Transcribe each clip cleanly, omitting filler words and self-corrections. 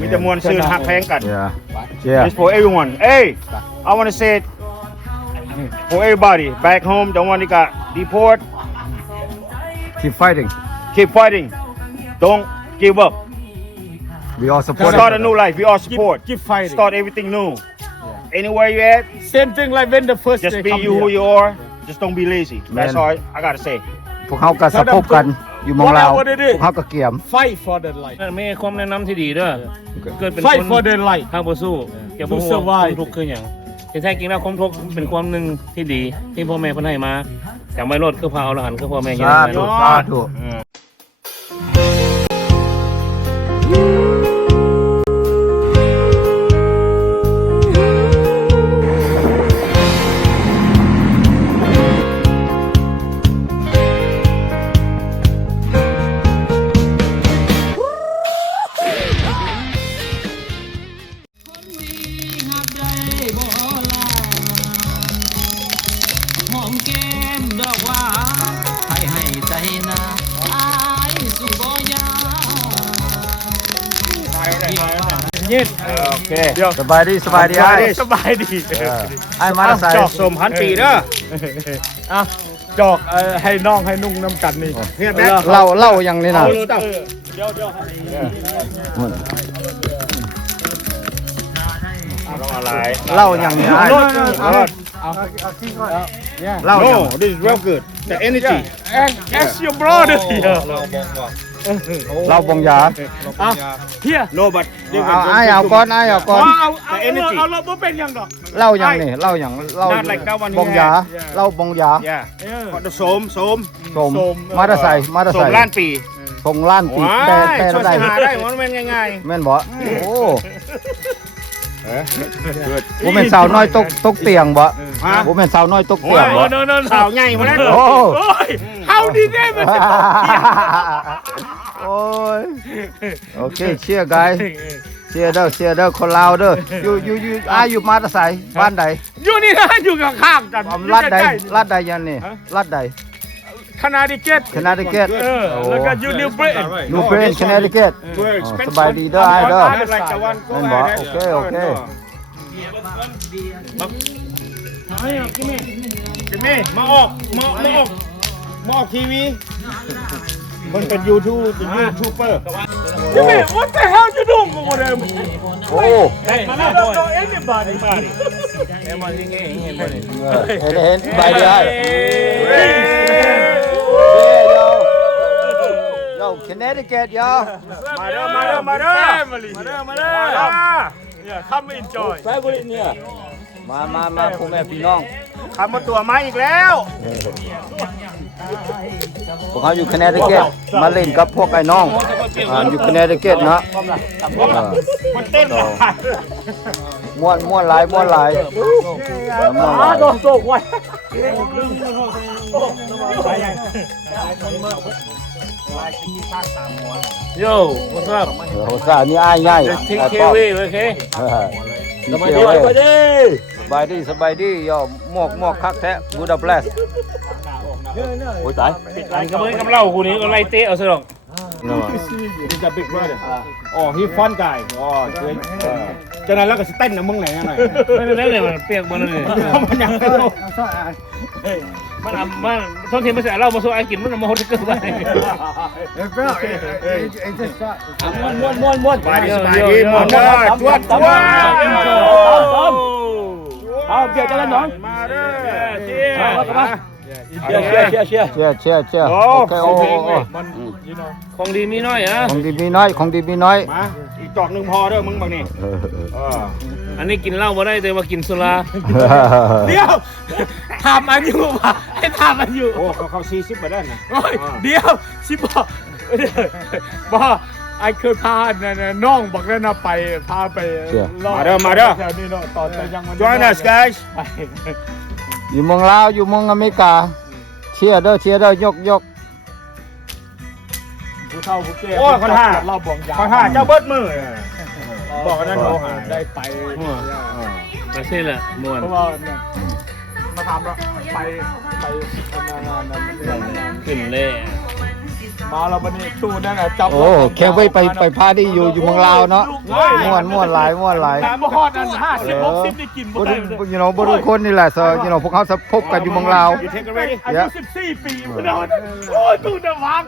มีแต่มวลซื่นหักแพงกัน Yeah. It's for everyone. Hey, I want to say it for everybody back home, the one that got deport, Keep fighting. keep fighting. Don't give up. We all support Start a new life. We all support. Keep fighting. Start everything new. Anywhere you at, Same thing like when the first just day be come you who here. you are. Just don't be lazy. That's Man. all I gotta say. พวกเขาก็สะพบกันอยู่เมองลาว Whatever it is. พวกเขาก็เกี่ยม Fight for the life. นั่นมีความแนะนำที่ดีเด้อเกิดเป็น Fight คน for the life. ทางบ่สู้อย่าบ่ฮู้ To survive ความทุกข์คือหยังที่แท้จริงแล้วความทุกข์เป็นความหนึงที่ดีที่พ่อแม่เพิ่นให้มาจำไว้รถคือพระอรหันต์คือพ่อแม่ สาธุสาธุ หอมแก้มดอกว่าให้ใจนาอายสู่บ่ยา Okay. สบายดีสบายดีไอ้ สบายดี ไอ้มาใส่ จอกสมพันปีเด้อ อ่ะจอกให้น้องให้นุ่งน้ำกันนี่ เฮียแบ๊ก เล่าอย่างนี้นะ เอาเลยตั้ง ต้องอะไร เล่าอย่างนี้ไอ้ รถรถ เล่าอย่าง No, this is real good. The energy. As your brother here เล่าบงยา here No, but เอาไอ้เอาก่อนไอ้เอาก่อน เอาเราบ่เป็นหยังดอก เล่าอย่างนี้เล่าอย่างเล่า Not like that one บงยา here. เล่าบงยา Yeah. ก็จะโสม สมมาตะใส่มาตะ โส ใส่ มล้านปี ส่งล้านปี ว้า แต่ ยช่วย ได้ สิหาได้มันเป็นง่าย แม่นบ่โอ้บ่แม่นสาวน้อยตกเตียงบ่ ฮะ บ่แม่นสาวน้อยตกเตียงบ่ ๆสาวใหญ่มาแล้ว โอ้ โอ้ย how did they มันจะตกเตียง โอ้ยโอเคเชียร์ไกเชียร์เด้อคนลาวเด้ออยู่อยู่มาแตะไสบ้านใด อยู่นี่นะอยู่ข้างๆกัน รัฐใดยันนี่รัฐใด คณะดิเกต Connecticut แล้วก็ยูนิวเบรน New Brain Connecticut สบายดีเด้อไอ้เด้อ Like the one แม่นบ่โอเค กินมี่มาออกทีวีมันเป็นยูทูบเบอร์ จิเม่ what the hell you doing over there โอ้ มาแล้ว don't anybody แม่มาที่นี่เห็นบ่นี่ เห็นสบายดีไอ้โย่ Connecticut ย่อ มาเด้อมาเด้อ yeah come enjoy มาพ่อแม่พี่น้อง ทำมาตัวไม้อีกแล้ว พวกเขาอยู่ Connecticut มาเล่นกับพวกไอ้น้องอยู่ Connecticut เนาะ มันเต้น ม่วนหลายม่วนหลาย โดนโศกไว้ โย่ what's up โหซ่านี่อ้ายง่าย take care away โอเค สบายดีสบายดีย่อหมอกคักแท้กูดาแบลสโอ้ยตาย อันก็เหมือนกับเราคู่นี้ก็ไล่เตะเอาซะดอก He's a big brother. Oh, he fun guy. Oh, great. ฉะนั้นแล้วก็เต้นนะมึงไหนหน่อย ไม่เป็นไรเลยมันเปียกบ่นั่นนี่ มันยังไม่รู้ มันท้องถิ่นภาษาเราบ่สู้ไอ้กินมันมาโหดเกินไป ม้วน สบายดีหมดเลยจวดเอาเบียดกันแล้วน้อง มาเด้อ เชียร์ เชียร์โอเคโอ้ ของดีมีน้อยอ่ะ ของดีมีน้อย มาอีกจอกนึงพอเด้อมึงบังนี่ อันนี้กินเหล้าบ่ได้แต่ว่ากินสุรา เดี๋ยวถามอายุป่ะให้ถามอายุ โอ้เขา40มาได้นะ โอ้ยเดี๋ยวชิบอกไอ้เคยพาน้องบอกแล้วนะไปพาไปมาเด้อแถวนี้เนาะตอนแต่ยังมัน Join us guys อยู่เมืองลาวอยู่เมืองอเมริกาเชียร์เด้อยก ผู้เฒ่าผู้แก่ โอ้ยคนห้า เราบอกยา ขอ5เจ้าเบิดมือบอกกันนั่นโทรหา ได้ไป ไม่ใช่แหละม่วน เพราะว่าเนี่ยมาทำแล้วไปทำงานนั้น ขึ้นเลย มาแล้ววันนี้ตู้นั่นน่ะจับ โอ้แค่ไปพาที่อยู่เมืองลาวเนาะม่วนหลาย แต่บ่ฮอดอัน50 60นี่กินบ่ได้ you know บ่ทุกคนนี่แหละ so you know พวกเขาพบกันอยู่เมืองลาว You take it ready อายุ14 ปีพุ่นน่ะโอ้ยตู้น่ะวาง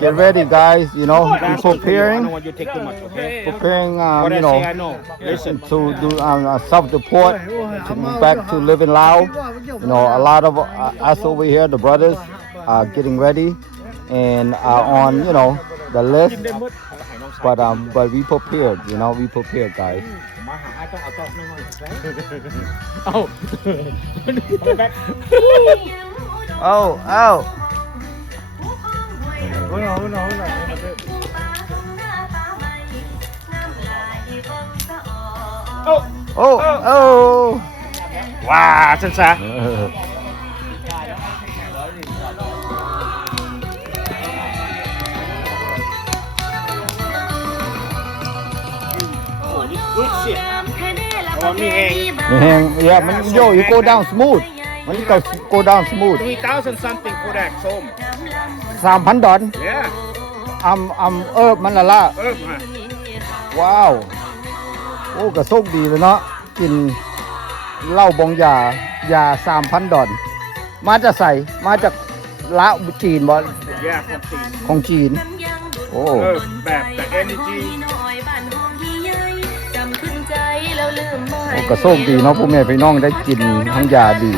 get ready guys you know we I preparing don't want you to take too much, okay? preparing What I you know say, I know. Listen. to do self deport to move back to live in Laos you know a lot of us over here the brothers are getting ready and are on you know the list but we prepared you know we prepared guys มาหาต้องเอาตอกนึง เอ้า oh โอ้ ว้าซั่นซะ Good shit เพราะว่ามีแหง yeah มัน you go down smooth มันก็ go down smooth 3,000 something for that ส้ม 3,000 ดอล Yeah มันละล่ะ มา ว้าวโอ้ก็โชคดีเลยเนาะกินเหล้าบองยา 3,000 ดอลมาจากใส่มาจากละจีนบ่ Yeah ของจีนโอ้ แบบแต่ energy โอ้ก็โชคดีเนาะพ่อแม่พี่น้องได้กินทั้งยาดี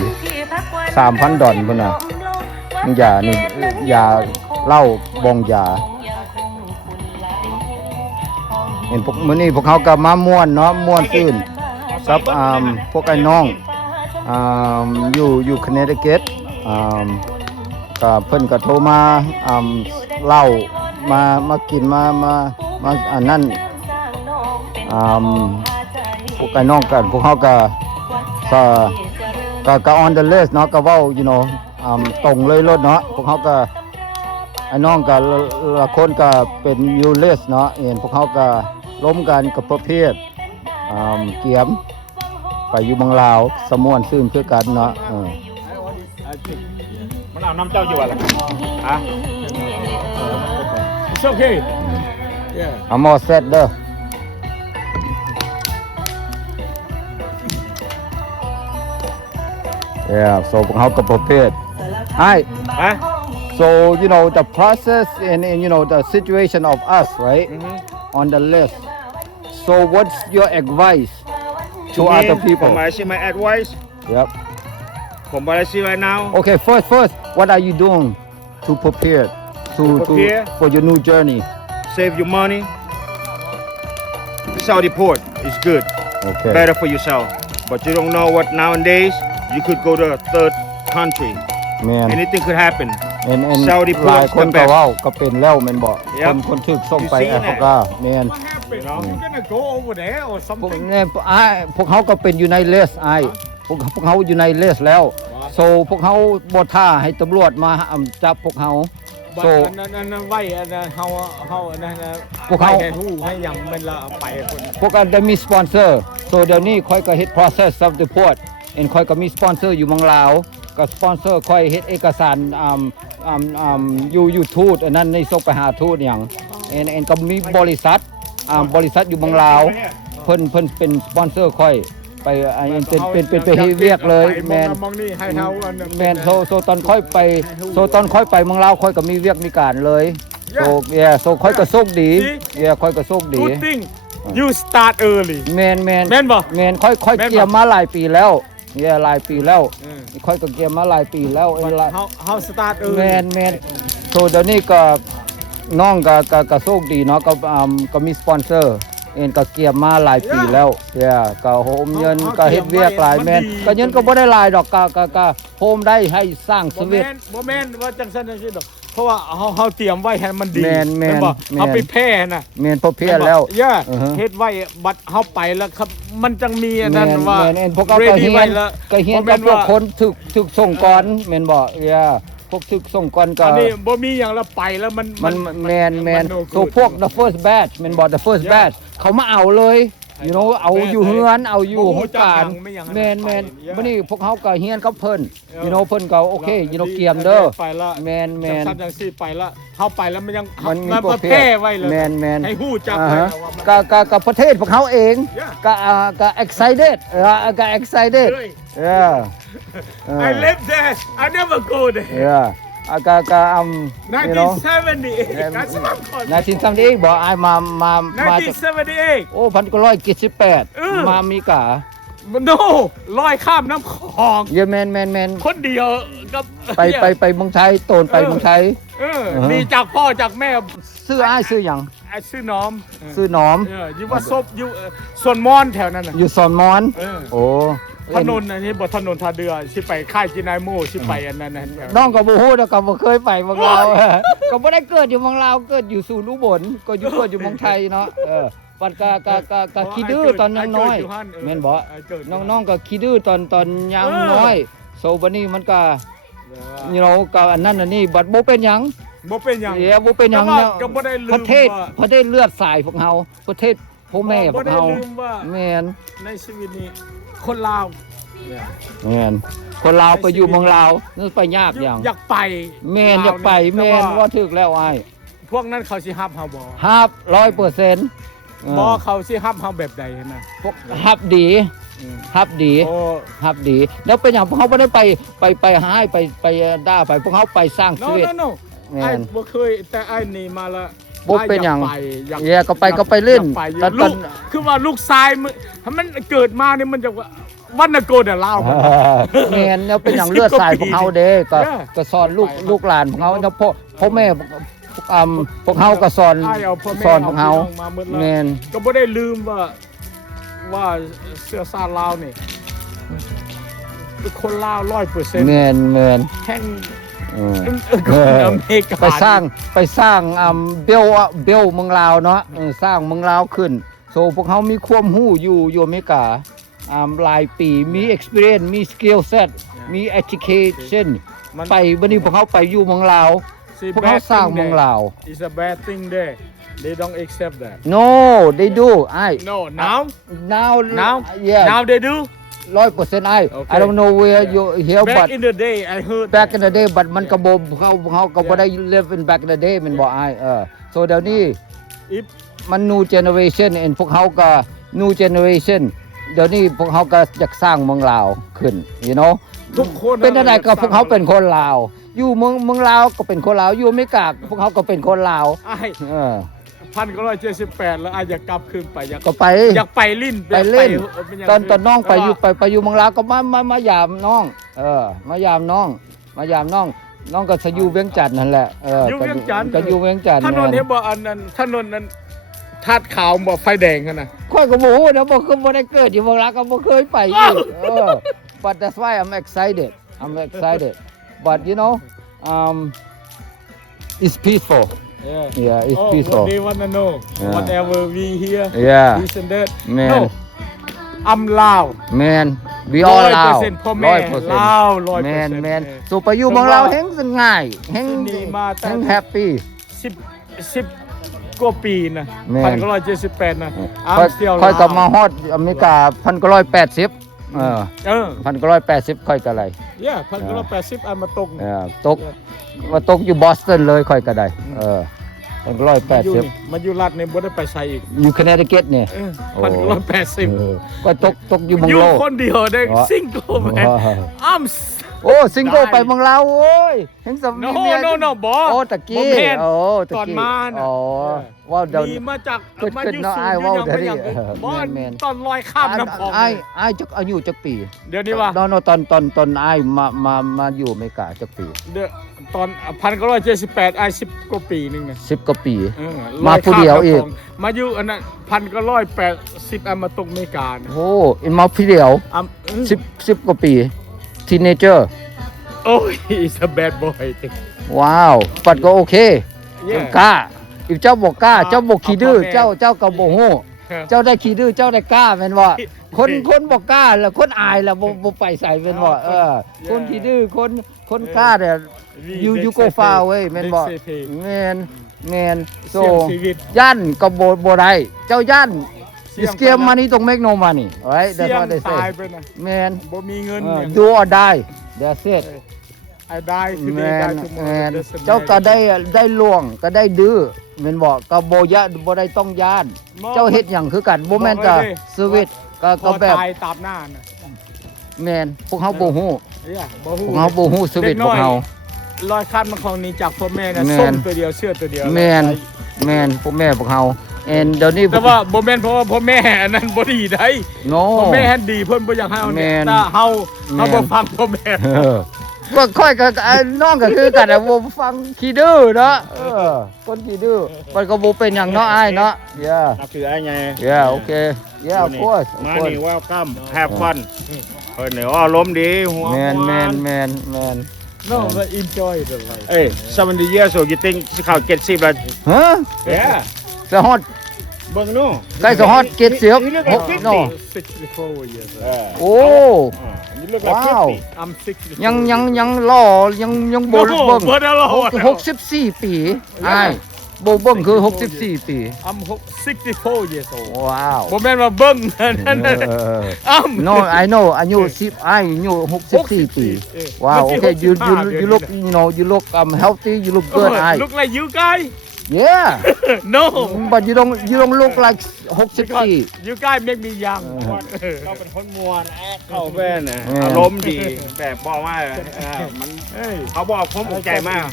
3,000 ดอลพุ่นน่ะทั้งยานี่ยาเหล้าบองยาเห็นพวกมื้อนี้พวกเขาก็มาม่วนเนาะม่วนซื่นกับพวกไอ้น้องอยู่คเนติเกตก็เพิ่นก็โทรมาเล่ามากินมาอันนั้นพวกไอ้น้องกันพวกเขาก็ on the list เนาะก็เว้า you know ตรงเลยรถเนาะพวกเขาก็ไอ้น้องก็ละคนก็เป็นยูเลสเนาะเห็นพวกเขาก็ล้มกันกับประเภทเกียมไปอยู่เมืองลาวสมวนซื่นคือกันเนาะมันเอาน้ำเจ้าอยู่อะไรฮะ It's okay I'm all set เด้อ Yeah so พวกเขาก็ประเภทฮะ So you know the process and you know the situation of us right on the list so what's your advice to other people ผมมาชิmy advice Yep ผมบอกเลยสิ right now Okay first what are you doing to prepare for your new journey save your money Saudi port is good Okay better for yourself but you don't know what nowadays you could go to a third country Man anything could happen and Saudi หลาย port คนก็เว้าก็เป็นแล้วแม่นบ่ Yep คนถึกส่งไป You see แอฟริกาแม่น You're gonna go over there or พวก something เนี่ยพวกเขาก็เป็นอยู่ในเลสพวกเขาอยู่ในเลสแล้ว โซพวกเขาบ่ท่าให้ตำรวจมาจับพวกเขา โซ นั่นไว้อันนั้นเฮาอันนั้น พวกเขา ให้ฮู้ให้หยังมันละไปคน พวกกันได้มีสปอนเซอร์โซเดี๋ยวนี้ค่อยก็เฮ็ด process of the port เอ็นค่อยก็มีสปอนเซอร์อยู่เมืองลาวก็สปอนเซอร์ค่อยเฮ็ดเอกสารอยู่ทูตอันนั้นในส่งไปหาทูตหยังเอ็นก็มีบริษัทอยู่เมืองลาวเพิ่นเป็นสปอนเซอร์ค่อยไปเป็นไปเฮ็ดเวียกเลยแม่น มองนี่ให้เฮาอันนั้น แม่นโซตอนค่อยไปเมืองลาวค่อยก็มีเวียกมีการเลยโซค่อยก็โชคดีค่อยก็โชคดี Good thing you start early แม่น แม่นบ่ แม่นค่อยเกี่ยมมาหลายปีแล้วหลายปีแล้วค่อยก็เกี่ยมมาหลายปีแล้วเฮา start early แม่นโซเดี๋ยวนี้ก็น้องก็โชคดีเนาะก็มีสปอนเซอร์เอ็นก็เกี่ยมมาหลายปีแล้วก็โฮมเงินก็เฮ็ดเวียกหลายแม่นก็เงินก็บ่ได้หลายดอกก็โฮมได้ให้สร้างสวิต บ่แม่นว่าจังซั่นจังซี่ดอกเพราะว่าเฮาเตรียมไว้ให้มันดี แม่น บ่เฮาไปแพ้น่ะ แม่นพอเพียแล้ว เฮ็ดไว้บัดเฮาไปแล้วครับมันจังมีอันนั้นว่า แม่นพวกเขาก็เฮียนกับพวกคนถึกส่งก่อนแม่นบ่พวกถึกส่งก่อนก็ อันนี้บ่มีหยังแล้วไปแล้วมัน แม่นso พวก the first batch แม่นบ่ the first batch เขามาเอาเลย you know เอาอยู่เฮือนเอาอยู่ บ่ โฮ ฮู้ ง จั การ หยังไม่หยัง แม่น ไป มื้อนี้พวกเฮาก็เฮียนกับเพิ่น you know เพิ่นก็โอเค you know ดี เกียมเด้อ ไปละ แม่น จังซี่ไปละเฮาไปแล้วมันยัง มันมี มัน ประ ประ เภ เภ ท ทไว้เลย แม่น ให้ฮู้จัก อ่า เลย ฮะ ว่ามัน ก็ประเทศพวกเขาเอง Yeah. ก็ excited ก็ excited เฮ้ย yeah I live there I never go there yeah ก็you know 1978 that's what I'm calling 1978บอกไอ้มา1978 โอ้1978มาอเมริกา no ลอยข้ามน้ำคลอง เยอะแมน คนเดียวกับ ไปเมืองไทยโตนไปเมืองไทย มีจากพ่อจากแม่ ซื้ออ้ายซื้อหยัง ซื้อน้อม ซื้อหนอม อยู่ว่าซบอยู่ส่วนมอนแถวนั้นน่ะ อยู่สอนมอน โอ้ ถนนอันนี้บ่ถนนทาเดือสิไปค่ายจินายโม่สิไปอันนั้นน่ะ น้องก็บ่ฮู้แล้วก็บ่เคยไปเมืองลาวก็บ่ได้เกิดอยู่เมืองลาวเกิดอยู่ศูนย์อุบลก็อยู่เกิดอยู่เมืองไทยเนาะปัดก็ขี้ดื้อตอนยังน้อยแม่นบ่น้องก็ขี้ดื้อตอนยังน้อยโซบัดนี้มันก็you know ก็อันนั้นอันนี้บัดบ่เป็นหยัง บ่เป็นหยัง เดี๋ยวบ่เป็นหยัง แต่ว่า เนี่ย ก็บ่ได้ลืม ประเทศ ว่า ประเทศเลือดสายพวกเฮาประเทศพ่อแม่พวกเฮา บ่ได้ลืมว่า แม่น ในชีวิตนี้คนลาว แม่นคนลาวไปอยู่เมืองลาวนั่นไปยากอย่าง อยากไป แม่นอยากไป ลว แม่น แต่ ว่าถึกแล้วอ้าย พวกนั้นเขาสิฮับเฮาบ่ ฮับ100%บ่เขาสิฮับเฮาแบบใดนะ พวกฮับดีฮับดี โอ้ ฮับดี แล้วเป็นอย่างพวกเขาบ่ได้ไปหาให้ไปด่าไปพวกเขาไปสร้าง no ชีวิต no no แม่น ไอ้บ่เคยแต่ไอ้นี่มาละ บ่เป็นหยัง อยาก แย่ก็ไปเล่น อยากไปอยู่ ตอน ลูกคือว่าลูกชายมันเกิดมาเนี่ยมันจะว่าวันนโกเดลาว แม่นแล้วเป็นอย่างเลือดสายพวกเขาเด้ก็สอนลูกหลานพวกเขาแล้วพ่อแม่พวกเขาก็สอน ไอ้เอาพ่อแม่ สอนพวกเขา เอาพี่น้องมาหมดแล้ว แม่น ก็บ่ได้ลืมว่าเสื้อซาลาวนี่เป็นคนลาว 100% แม่น แข่ง เออ คนอเมริกา ไปสร้างเบลเมืองลาวเนาะสร้างเมืองลาวขึ้นโซพวกเขามีความรู้อยู่อเมริกาหลายปีมี experience มี skill set มี education ไปวันนี้พวกเขาไปอยู่เมืองลาว See, พวกเขา bad สร้าง thing เมือง there. ลาว It's a bad thing there. They don't accept that. no they do No, now yeah now they do. 100% I Okay. don't know where you hear Back but in the day, I heard. back in the day but มันก็บ่เขาก็บ่ได้ live in back in the day แมันบ่อ้ายso เดี๋ยวนี้ If มัน new generation and พวกเขาก็ new generation เดี๋ยวนี้พวกเขาก็อยากสร้างเมืองลาวขึ้น you know ทุกคน เป็นอะไรกับพวกเขาเป็นคนลาว อยู่เมืองลาวก็เป็นคนลาว อยู่อเมริกาพวกเขาก็เป็นคนลาว ไอ้ เออ 1978 แล้วไอ้อยากกลับคืนไปอยาก ก็ไป อยากไปลิ้น ไปเล่น เป็นอย่าง ตอนน้องไปอยู่ แต่ว่า ไปอยู่เมืองลาวก็มายามน้อง มายามน้อง น้องก็จะอยู่เวียงจันทน์นั่นแหละอยู่เวียงจันทน์ ก็อยู่เวียงจันทน์ ถนนเห็นบ่อันนั้นถนนนั้นทาดขาวบ่ไฟแดงกันน่ะ ค่อยก็บ่ฮู้นะบ่ได้เกิดอยู่เมืองลาวก็บ่เคยไปอีกbut that's why I'm excited but you know it's peaceful yeah it's Oh, peaceful what they wanna know Yeah. whatever we hear Yeah. this and that Man. no I'm loud man we all 100%พ่อแม่ลาว 100% man so ไปอยู่เมืองลาวแฮงง่ายแฮง ที่นี่มาตั้ง แฮปปี้ 10กว่าปีนะ แม่น 1978นะ ค่อยก็มาฮอดอเมริกา19801980ค่อยก็ไร 1980อันมาตกนี่ ตกอยู่บอสตันเลยค่อยก็ได้1980 มาอยู่รัฐนี่บ่ได้ไปใส่อีก อยู่คอนเนติคัตเนี่ย 1980 ก็ตกอยู่เมือง อยู่ โล คนเดียวได้ อ๋อ ซิงเกิลแมนI'm โอ้ซิงโก้ไปเมืองลาวโอ้ยเห็นสมี No เมีย no บอ โอ้ตะกี้ บ่แม่น โอ้ตะ ตอน กี้ มาน่ะ อ๋อว่าเดี๋ยว มีมาจาก ขึ้น มาอยู่ เนาะ สู อ้าง ย อยู่ เว้า ยัง เดี๋ยว ไม่ นี้ ยังบอส แม่น ตอนลอยข้ามน้ำคลอง อ้ายจักอายุจักปี เดี๋ยวนี้ว่า โนตอนอ้ายมาอยู่อเมริกาจักปี เดี๋ยวตอน1978ไอ้10กว่าปีนึงนะ 10กว่าปี เออ มาผู้เดียวอีก ลข้ามน้ำคลงมาอยู่อันนั้น1980อันมาตกอเมริกานะ โอ้อินมาพี่เดียว อ่ะ 10กว่าปีทีเนเจอร์ โอ้ย is a bad boy ว้าวปัดก็โอเค Yeah กล้าอีกเจ้าบอกกล้า เจ้าบอกขี้ดื้อ เอาพ่อแม่ เจ้าก็บ่ฮู้เจ้าได้ขี้ดื้อเจ้าได้กล้าแม่นบ่คนบอกกล้าแล้วคนอายแล้วบ่ไปใส่แม่นบ่คนขี้ดื้อคนกล้าเนี่ยyou go far away แม่นบ่แม่นโซ เสี่ยงชีวิต ย่านก็บ่ได้เจ้าย่าน You scare money don't make no money right เสี่ that's ยง what they ตาย say ไปนะ man บ่มีเงินหยัง do or die that's it I die แม today น die แม tomorrow น doesn't เจ้าก็ matter ได้ล่วงก็ได้ดื้อแม่นบ่ก็บ่ยะบ่ได้ต้องย่าน เจ้าเฮ็ดหยังคือกันบ่แม่นจะชีวิตก็ พอ แบบ ตายตามหน้าน่ะ แม่นพวกเฮาบ่ฮู้ เนี่ยบ่ พ ฮู้ วกเฮาบ่ฮู้ชีวิตพวกเฮา ลอยคันมันของนี้จากพ่อแม่น่ะ แม่น ส้มตัวเดียวเชื่อตัวเดียว แม่นแม่นพวกแม่พวกเฮาเดี๋ยวนี้ แต่ว่าบ่แม่นเพราะว่าพ่อแม่อันนั้นบ่ดีได้ no พ่อแม่ฮันดีเพิ่นบ่อยากให้เอาเนี่ย แม่น ถ้าเฮา แม่น บ่ฟังพ่อแม่ เออก็ค่อยก็น้องก็คือกันน่ะบ่ฟังขี้ดื้อเนาะคนขี้ดื้อมันก็บ่เป็นหยังเนาะอ้ายเนาะ yeah นับถือไอ้ไง yeah okay yeah of course of มา course นี่ welcome have fun เพิ่นนี่อารมณ์ดีหัว แม่น ม่วน แม่น no but enjoy the life เอ้ย70 years old you think สิเข้า70แล้ว ฮะ yeah สะฮอด เบิ่งนู่ ใกล้สะฮอดเจ็ดเสียบ You look like เนาะ 64 years 50 โอ้ you look like ว้าว 50 I'm 64 ยังหล่อยังบ่ โอ้ เบิ่ โห ง บ่ได้หรอก 64 ปีอ้ายบ่เบิ่งคือ64 ปี I'm 64 years old ว้าว บ่แม่นว่าเบิ่งนั่น no I know อายุ10อ้ายอายุ64 ปีว้าว okay you look you look healthy you look good อ้าย look like you guys yeah no but you don't look like 64 you guys make me young เราเป็นคนมวนแอคเข้าแว่นน่ะ อืม อารมณ์ดีแบบบอกว่ามัน เฮ้ย เขาบอกผมอกใจมาก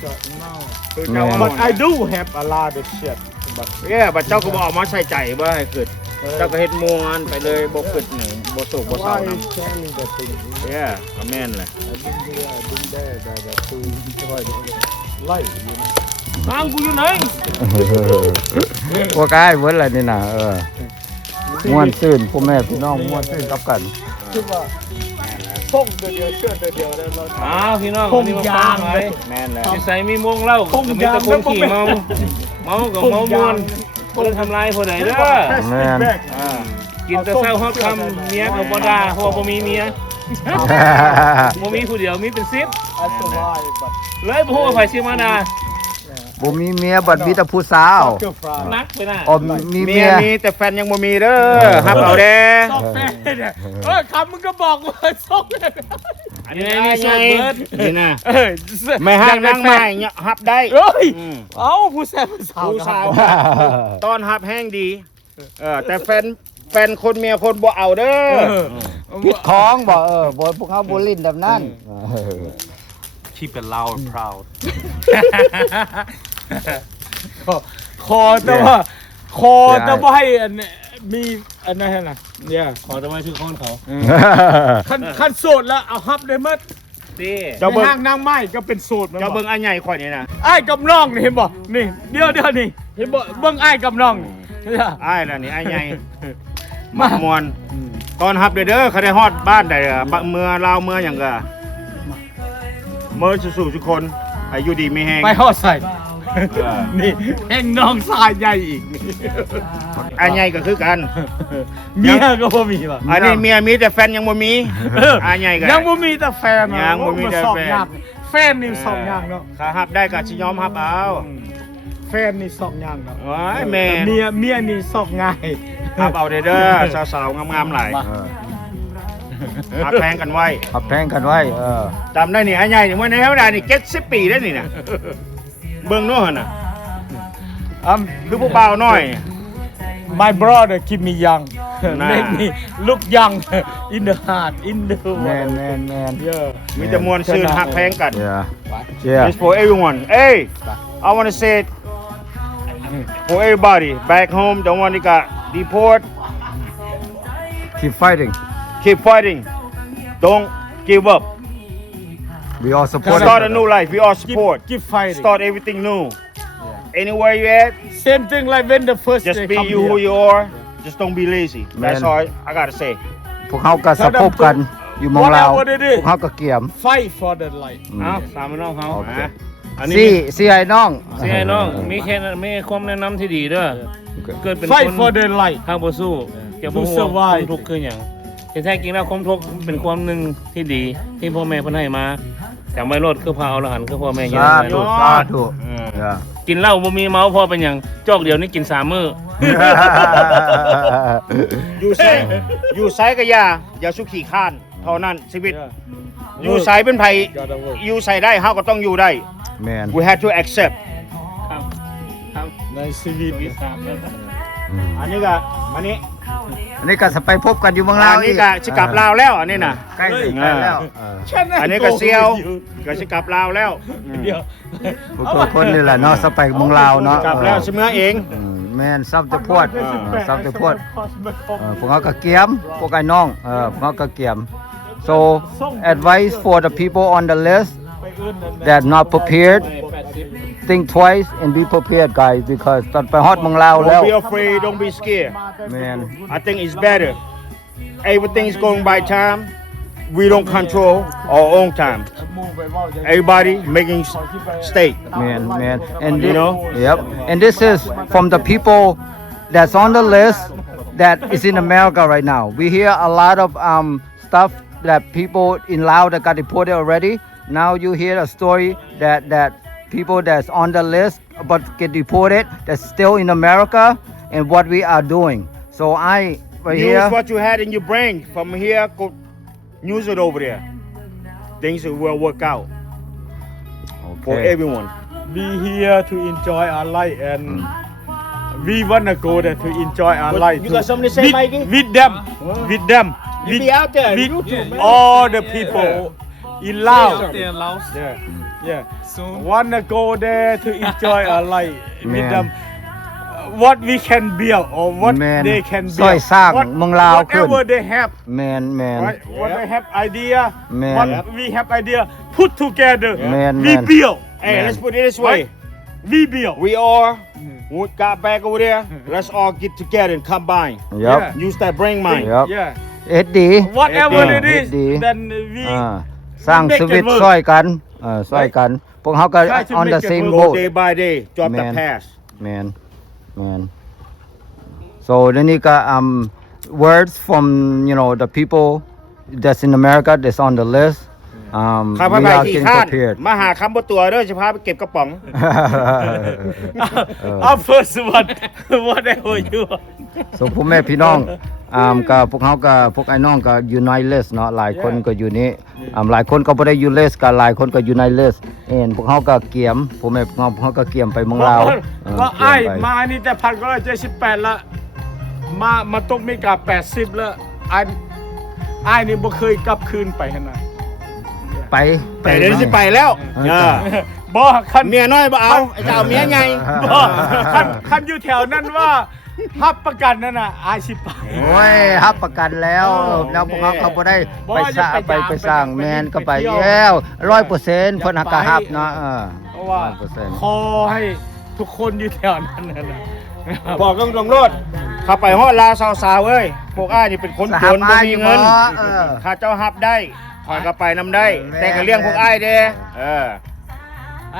คือเจ้า แม่ ว่า but I do have a lot of shit but บัดเจ้าก็บอกเอามาใส่ใจบ่ให้ขึ้นเจ้าก็เฮ็ดมวนไปเลยบ่ขึ้นหนึ่งบ่สุกบ่เศร้า why นำ is telling the thing ก็แม่นแหละ I didn't there that to enjoy the life you know ทางกูอยู่ไหน ว่าใกล้เบิดแล้วนี่น่ะม่วนซื่นพ่อแม่พี่น้องม่วนซื่นกับกัน คือว่าส่งเดียวเชื่อเดียวได้เรา อ้าวพี่น้อง คง วันนี้มาย าง ฟัง เล เลย ย แม่นแหละ นิสัยมีมงเล่า คง ก็มี ยาง แต่คนขี่เมากับเมามวนบ่ได้ทำลายผู้ใดเด้อ แม่น กินแต่เช้าฮอดค่ำเมียก็บ่ด่าเพราะว่าบ่มีเมียบ่มีผู้เดียวมีเป็น10 I survive but เลยบ่ฮู้ว่าไผสิมาด่า บ่มีเมียบัดมีแต่ผู้สาว soccer fry นักไปน่ะ อ๋อมี เมี เมี ย ย มีแต่แฟนยังบ่มีเด้อฮับเอาเด้ ซอกแม่เนี่ยคำมึงก็บอกว่าซอกแม่ อันนี้นี่โซเบิร์ด นี่นะ เอ้ย ไม่ห้างนางไม้เนี่ยฮับได้ เอ้ย อืม เอ้าผู้แซ่บผู้สาว ผู้สาวตอนฮับแห้งดีแต่แฟนคนเมียคนบ่เอาเด้อ ผิดของบ่บ่พวกเขาบ่ลิ้นแบบนั้น keep it loud and proud คอแต่ว่าคอแต่ว่าให้อันมีอันนั้นน่ะเนี่ย ขอจะไว้ชื่อคนเขา คันโสดแล้วเอาฮับได้มั้ย ตี เจ้าเบิ่ง ห้างนางไม้ก็เป็นโสดมัน เจ้าเบิ่งอันใหญ่ข่อยนี่นะ อ้ายกับน้องนี่เห็นบ่นี่เดี๋ยวนี่เห็นบ่เบิ่งอ้ายกับน้องนี่ อ้ายล่ะนี่อ้ายใหญ่มามวนตอนฮับเด้อเขาได้ฮอดบ้านได้เมื่อลาวเมื่อหยังก็เมื่อสู่ทุกคนอายุดีมีแฮง ไปฮอดใส่นี่แห่งน้องสายใหญ่อีกนี่ อันใหญ่ก็คือกัน เมียก็บ่มีว่ะ อันนี้เมียมีแต่แฟนยังบ่มีอันใหญ่ก็ ยังบ่มีแต่แฟน ยังบ่มีแต่แฟน แฟนนี่สองอย่างเนาะ ถ้าฮับได้ก็สิยอมฮับเอา แฟนนี่สองอย่างเนาะ ว้ายแม่น เมียนี่สองง่าย ฮับเอาเด้อสาวๆงามๆหลายฮับแพงกันไว้ ขับแพงกันไว้จำได้นี่อันใหญ่นี่ว่าในเท่าใดนี่70 ปีได้นี่น่ะเบิ่งโน่นน่ะคือผู้บ่าวน้อย My brother keep me young น่า make me look young in the heart in the แม่น world yeah มีแต่มวลซื่นฮักแพงกัน yeah It's for everyone. Hey, I want to say it for everybody back home. The one that got deported, keep fighting keep fighting. Don't give up. we all support Start a new life. We all support. keep fighting Start everything new. Anywhere you at, same thing like when the first just day be come you who here. you are. Just don't be lazy. That's Man. all I gotta say. พวกเขาก็สะพบกันอยู่หมองลาว Whatever it is พวกเขาก็เกี่ยม fight for the life เอ้าตามพี่น้องเขา โอเค อันนี้ สี่ไอ้น้อง สิให้น้องมีแค่นั้นมีความแนะนำที่ดีเด้อเกิดเป็นค fight น for the life ทางบ่สู้อย่าบ่ฮู้ว่าความทุกข์คือหยังแต่แท้จริงแล้วความทุกข์เป็นความหนึงที่ดีที่พ่อแม่เพิ่นให้มาจำไว้โลดคือพระอรหันต์คือพ่อแม่อยู่ สา ใน ธุ โลก สาธุ อืม yeah กินเหล้าบ่มีเมาพอเป็นหยังจอกเดียวนี่กิน3มื้อ อยู่ไสอยู่ไสก็อย่าสุขีข้านเท่านั้นชีวิตอยู่ไสเป็นไผอยู่ไสได้เฮาก็ต้องอยู่ได้ แม่น we have to accept ครับครับ ในชีวิต วิสาแล้ว อันนี้ก็อันนี้ อันนี้ก็จะไปพบกันอยู่เมืองลาว อันนี้ก็สิกลับลาวแล้วอันนี้น่ะ ใกล้ถึงแล้ว อันนี้ก็เซียวก็สิกลับลาวแล้ว เดียว พวกคนนี่แหละเนาะสไปเมืองลาวเนาะ กลับแล้วสิเมื่อเอง แม่นซับตะพวดซับตะพวดพวกเขาก็เกียมพวกไอ้น้องพวกเขาก็เกียม so advice for the people on the list that not prepared think twice and be prepared guys because ตอนไปฮอดเมืองลาวแล้ว Don't be afraid, don't be scared. แม่น I think it's better. Everything is going by time. We don't control our own time. Everybody making stake. Man. And You know? Yep. And this is from the people that's on the list that is in America right now. We hear a lot of stuff that people in Laos that got deported already. Now you hear a story that people that's on the list but get deported that's still in America and what we are doing. So I right Use here. what you had in your brain. From here, go use it over there. Things will work out for Okay. everyone. We here to enjoy our life and we wanna go there to enjoy our But life. you got something to say, Mikey? With them. With them. You be out there. With YouTube, man. all the people in Laos. Laos Yeah. Wanna go there to enjoy our life with Man. them. What we can build or what Man. they can ซอย build. สร้าง What- เมืองลาวขึ้น Whatever they have. Man. Right? What they have idea. Man. What we have idea. Put together. Man, We man. build. Hey, Man. let's put it this way. Right? We build. We all got back over there. Let's all get together and combine. Yep. Yeah. Use that brain mind. Yep. Yeah. เอ็ดดี Whatever Yeah. it is,ดี then we สร้าง make ชี it วิต work. ซอยกันซอยกัน พวกเขาก็ Try to on the make it same work. Go boat day by day. Drop the Man. past. man so นี่ก็words from the people that's in America that's on the list ข้าพ we เจ้า are ขี้ getting ข้าน prepared มาหาคำบ่ตัวเด้อสิพาไปเก็บกระป๋อง Our first one, whatever you want. so พ่อแม่พี่น้องก็พวกเขาก็พวกไอ้น้องก็อยู่ใน list เนาะหลายคนก็อยู่นี่หลายคนก็บ่ได้อยู่ list ก็หลายคนก็อยู่ใน list พวกเขาก็เกียมพ่อแม่พวกเขาก็เกียมไปเมืองลาว ก็ เกีย ไอ้ มไป มานี่แต่1978ละมาตกมีกับ80แล้วไอ้นี่บ่เคยกลับคืนไปหั่นน่ะ ไป แต่เดี๋ยวสิไปแล้ว บ่คัน เมียน้อยบ่เอาไอ้เจ้าเมียใหญ่ บ่คันอยู่แถวนั้นว่ารับประกันนั่นน่ะอายสิไป โอ้ยรับประกันแล้วแล้วพวกเขาบ่ได้ไปสร้างไปสร้างแมนก็ไปแล้ว 100% เพิ่นหักก็รับเนาะเพราะว่า 100% ขอให้ทุกคนอยู่แถวนั้นน่ะนะ บอกตรงๆโลดเข้าไปฮอดลาวสาวๆเอ้ยพวกอ้ายนี่เป็นคนจนบ่มีเงินถ้าเจ้าฮับได้ขอยก็ไปนำได้ แต่ก็เลี้ยงพวกอ้ายเด้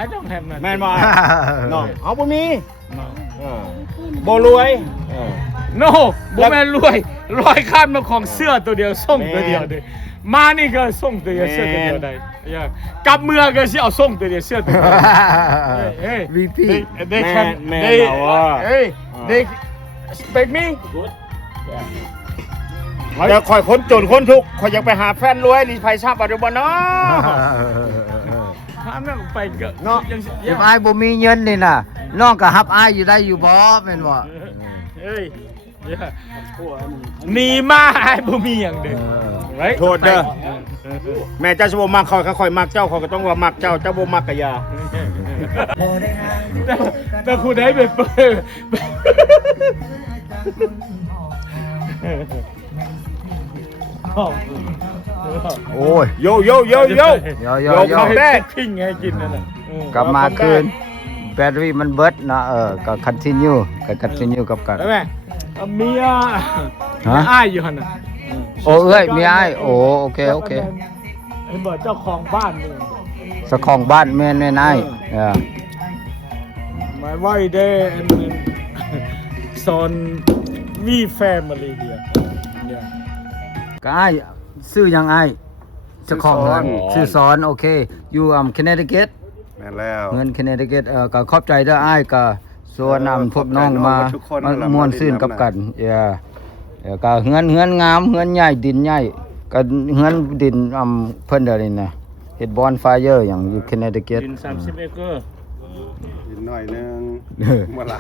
I don't have nothing แม่นบ่อ้ายน้องเอาบ่มีบ่รวย No บ่แม่นรวย100คันมาของเสื้อตัวเดียวส่งตัวเดียวเด้มานี่ก็ส่งตัวเดียวเสื้อตัวเดียวได้กลับเมืองก็สิเอาส่งตัวเดียวเสื้อตัวเดียวเฮ้ย VP they can แม่น they เอาว่า hey they expect me แต่ข่อยคนจนคนทุกข์ข่อยอยากไปหาแฟนรวยนี่ไผทราบบ่ได้บ่เนาะ ถามนั่นไปก็ เนาะ if อ้ายบ่มีเงินนี่น่ะน้องก็รับอ้ายอยู่ได้อยู่บ่แม่นบ่ เฮ้ยหนีมาไอ้บ่มีหยังเด้ไร โทษเด้อแม่เจ้าสิบ่มักข่อยก็ข่อยมักเจ้าข่อยก็ต้องว่ามักเจ้าเจ้าบ่มักก็อย่า แต่ผู้ใดไปเปิด โอ้ย โยโยโยโย โย come back พิ้งให้กินนั่นน่ะ กลับมาคืนแบตเตอรี่มันเบิดเนาะก็ continue กับกัน ได้ไหมเมีย ฮะ อ้ายอยู่หั่นน่ะ โอ้เอ้ยมีอ้ายโอ้โอเค เห็นบ่เจ้าของบ้านนี่ สะของบ้านแม่นอ้ายMy wife there and son we family here yeah ก็อ้ายซื้อหยังอ้ายเจ้าของบ้านชื่อสอนโอเคอยู่Connecticut แม่นแล้ว เงิน Connecticut ก็ขอบใจเด้ออ้ายก็ ส่วนพวกน้องมา ทุกคน ม่วนซื่นกับกันก็เฮือนงามเฮือนใหญ่ดินใหญ่ก็เฮือนดินเพิ่นเด้อนี่นะเฮ็ดบอนไฟเยอร์หยังอยู่ Connecticut ดิน30เอเกอร์ นิดหน่อยนึงบ่ล่ะ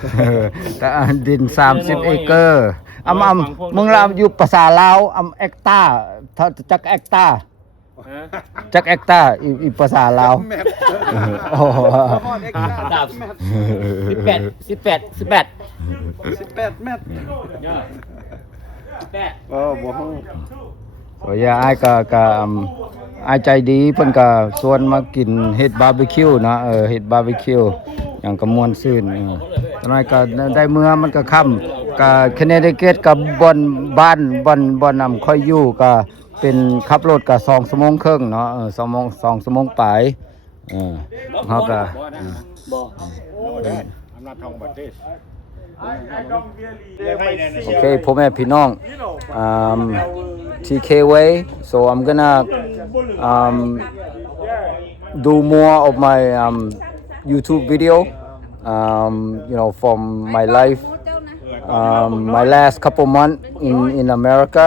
แต่ดิน30เอเกอร์มึงลาวอยู่ภาษาลาวเอกตาถ้าจักเอกตา ฮะ จักเอกตาอีภาษาลาว แมท โอ้โห ดาบ18 18แมท 18 บ่ฮู้ โอ้ยอ้ายก็อ้ายใจดีเพิ่นก็ชวนมากินเฮ็ดบาร์บีคิวเนาะเฮ็ดบาร์บีคิวหยังก็ม่วนซื่นตอนนั้นก็ได้เมื่อมันก็ค่ำก็ Connecticut ก็บ่อนบ้านบ่อนค่อยอยู่ก็เป็นขับรถก็2ชั่วโมงครึ่งเนาะ2ชั่วโมงปลายเฮาก็ โอเคพ่อแม่พี่น้องTK way so I'm gonna do more of my YouTube video you know from my life my last couple months in America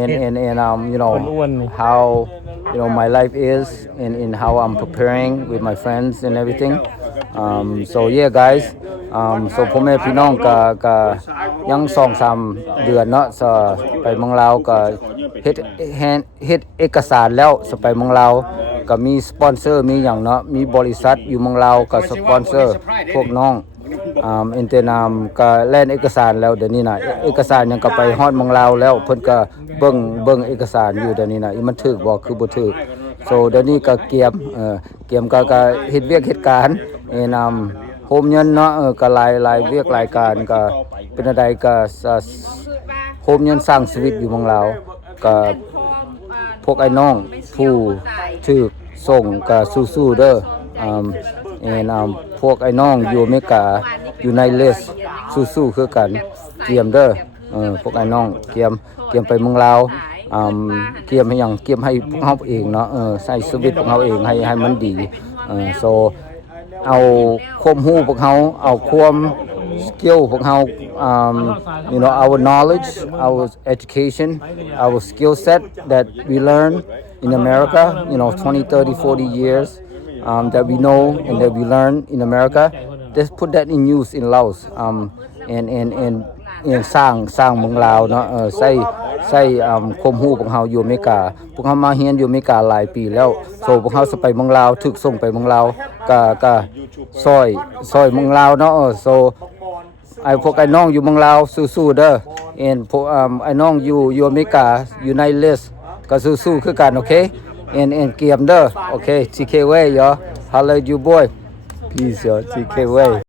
and you know how you know my life is and how I'm preparing with my friends and everything so yeah guys so พ่อแม่พี่น้องก็ยัง 2-3 เดือนเนาะไปเมืองลาวก็เฮ็ดเอกสารแล้วไปเมืองลาวก็มีสปอนเซอร์มีหยังเนาะมีบริษัทอยู่เมืองลาวก็สปอนเซอร์พวกน้องอินเตอร์นามก็แล่นเอกสารแล้วเดี๋ยวนี้น่ะเอกสารยังก็ไปฮอดเมืองลาวแล้วเพิ่นก็เบิ่งเอกสารอยู่เดี๋ยวนี้น่ะมันถูกบ่คือบ่ถูก so เดี๋ยวนี้ก็เกียมก็เฮ็ดเวียกเฮ็ดการโฮมเงินเนาะก็หลายเวียกหลายการก็เป็นอะไรก็โฮมเงินสร้างชีวิตอยู่เมืองลาวก็พวกไอ้น้องผู้ถูกส่งก็สู้ๆเด้อพวกไอ้น้องอยู่อเมริกาอยู่ในเลสสู้ๆคือกันเตรียมเด้อพวกไอ้น้องเตรียมไปเมืองลาวเตรียมให้หยังเตรียมให้พวกเฮาเองเนาะใช้ชีวิตของเฮาเองให้มันดีso เอาความรู้พวกเฮาเอาความสกิลพวกเฮาyou know our knowledge our education our skill set that we learn in America you know 20 30 40 years that we know and that we learn in America just put that in use in Laos and สร้างเมืองลาวเนาะใส่ความรู้ของเฮาอยู่อเมริกาพวกเฮามาเรียนอยู่อเมริกาหลายปีแล้วโซพวกเฮาสิไปเมืองลาวถูกส่งไปเมืองลาวก็ซอยเมืองลาวเนาะโซไอ้พวกไอ้น้องอยู่เมืองลาวสู้ๆเด้อพวกไอ้น้องอยู่อเมริกาอยู่ในเลสก็สู้ๆคือกันโอเคเกียมเด้อโอเค TK way yo holla you boy peace yo TK way